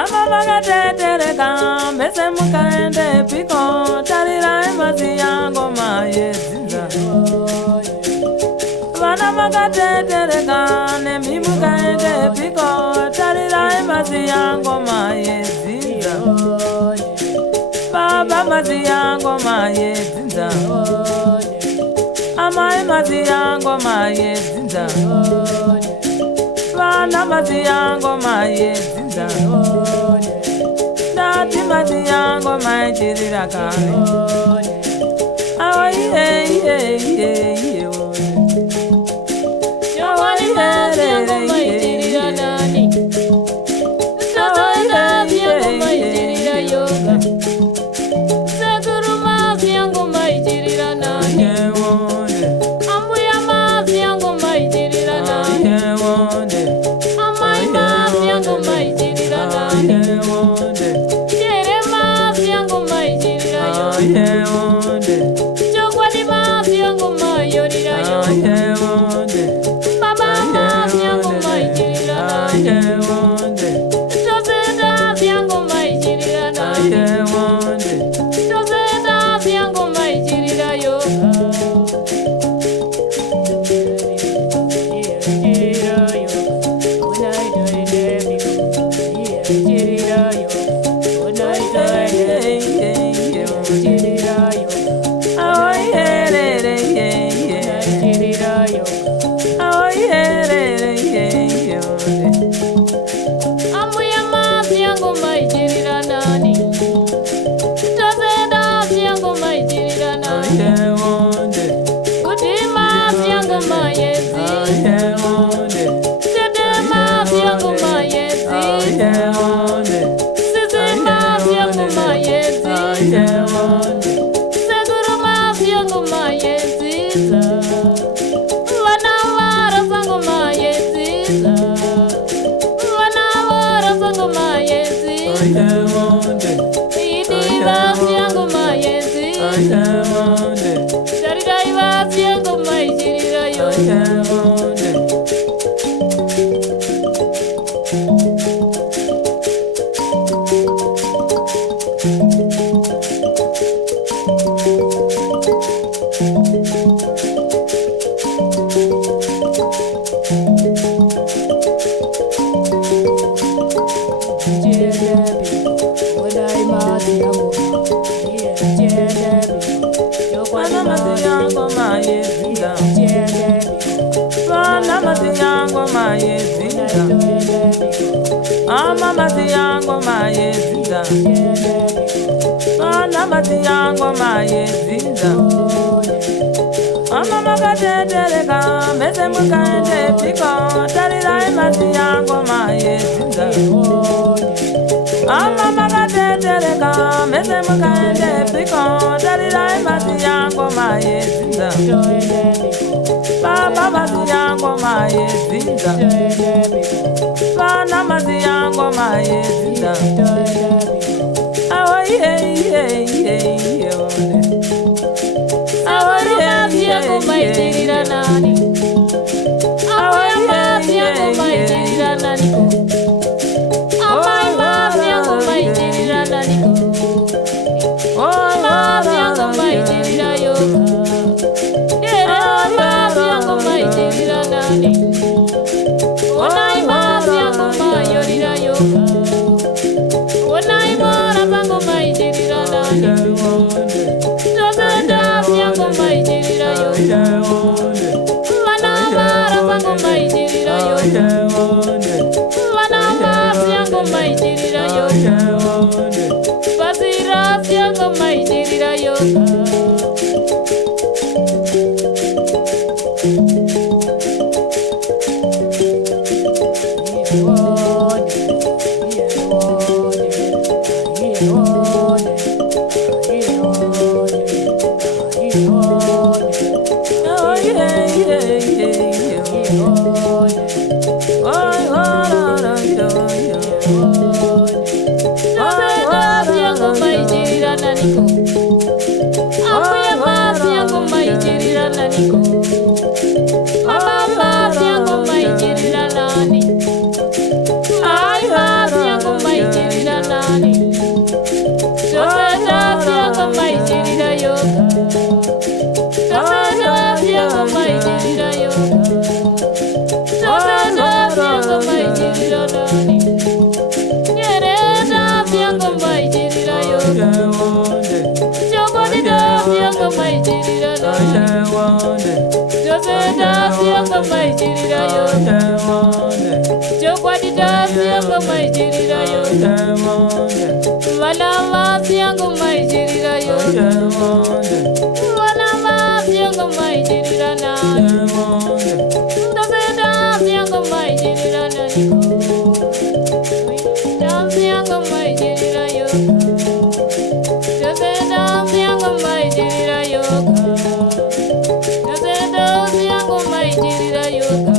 Amamagate tereka mese mukaende piko tarira mazi yango maye zinza. Vana magate tereka ne mi mukaende piko tarira mazi yango maye zinza. Baba mazi yango maye zinza. Amai mazi yango maye zinza. Vana mazi yango maye zinza. Dati mazi yango maye chirira kane. Awa iye iye iye iye oye. Awa iye yango maye chirira nani. Awa iye iye iye yoga. Seguru mazi yango maye chirira nani. Ambuya mazi yango maye chirira nani. Amai mazi yango maye chirira nani. Chere mazi yango maye chirira yoga. Chogwadi mazi yango maye yorira yoga. Baba mazi yango maye chirira nani. Chozeda yango maye chirira nani. Chozeda yango maye chirira yoga. Ambuya mazi yango maye chirira nani. Chozeda yango maye chirira nani. Kuti mazi yango maye zinza. Chede mazi yango maye zinza. Sisi mazi yango maye zinza. Seguru mazi yango maye zinza. Vana vara sango maye zinza. Vana vara sango maye zinza. Idi vazi yango maye zinza. Sharidai vazi yango maye chirira yoga. Vana mazi yango maye zinza. Vana mazi yango maye zinza. Ama mazi yango maye zinza. Vana mazi yango maye zinza. Ama magate tereka mese mukaende piko tarira mazi yango maye zinza. Ama magate tereka mese mukaende piko tarira mazi yango maye zinza. Baba mazi yango maye zinza. Vana mazi yango maye zinza. Awa iye iye iye iye ole. Awa mazi yango maye chirira nani. Awa mazi yango maye chirira nani. Amai mazi yango maye chirira nani. Mazi yango maye chirira yoga. Chere mazi yango maye chirira nani. Onai mazi yango maye yorira yoga. Onai mora sango maye chirira nani. Chozeda yango maye chirira yoga. Vana vara sango maye chirira yoga. Vana mazi yango maye chirira yoga. Vasira yango maye chirira yoga. Oh, yeah, yeah, yeah, yeah. Oh, ngoma ichirira yoga. Chokwadita siya ngoma ichirira yoga. Vanama siya ngoma ichirira yoga. Vanama siya ngoma ichirira nani. Taseda siya ngoma ichirira nani. Siya ngoma ichirira yoga. Taseda siya ngoma ichirira yoga. Taseda siya ngoma ichirira yoga.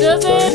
Joseph,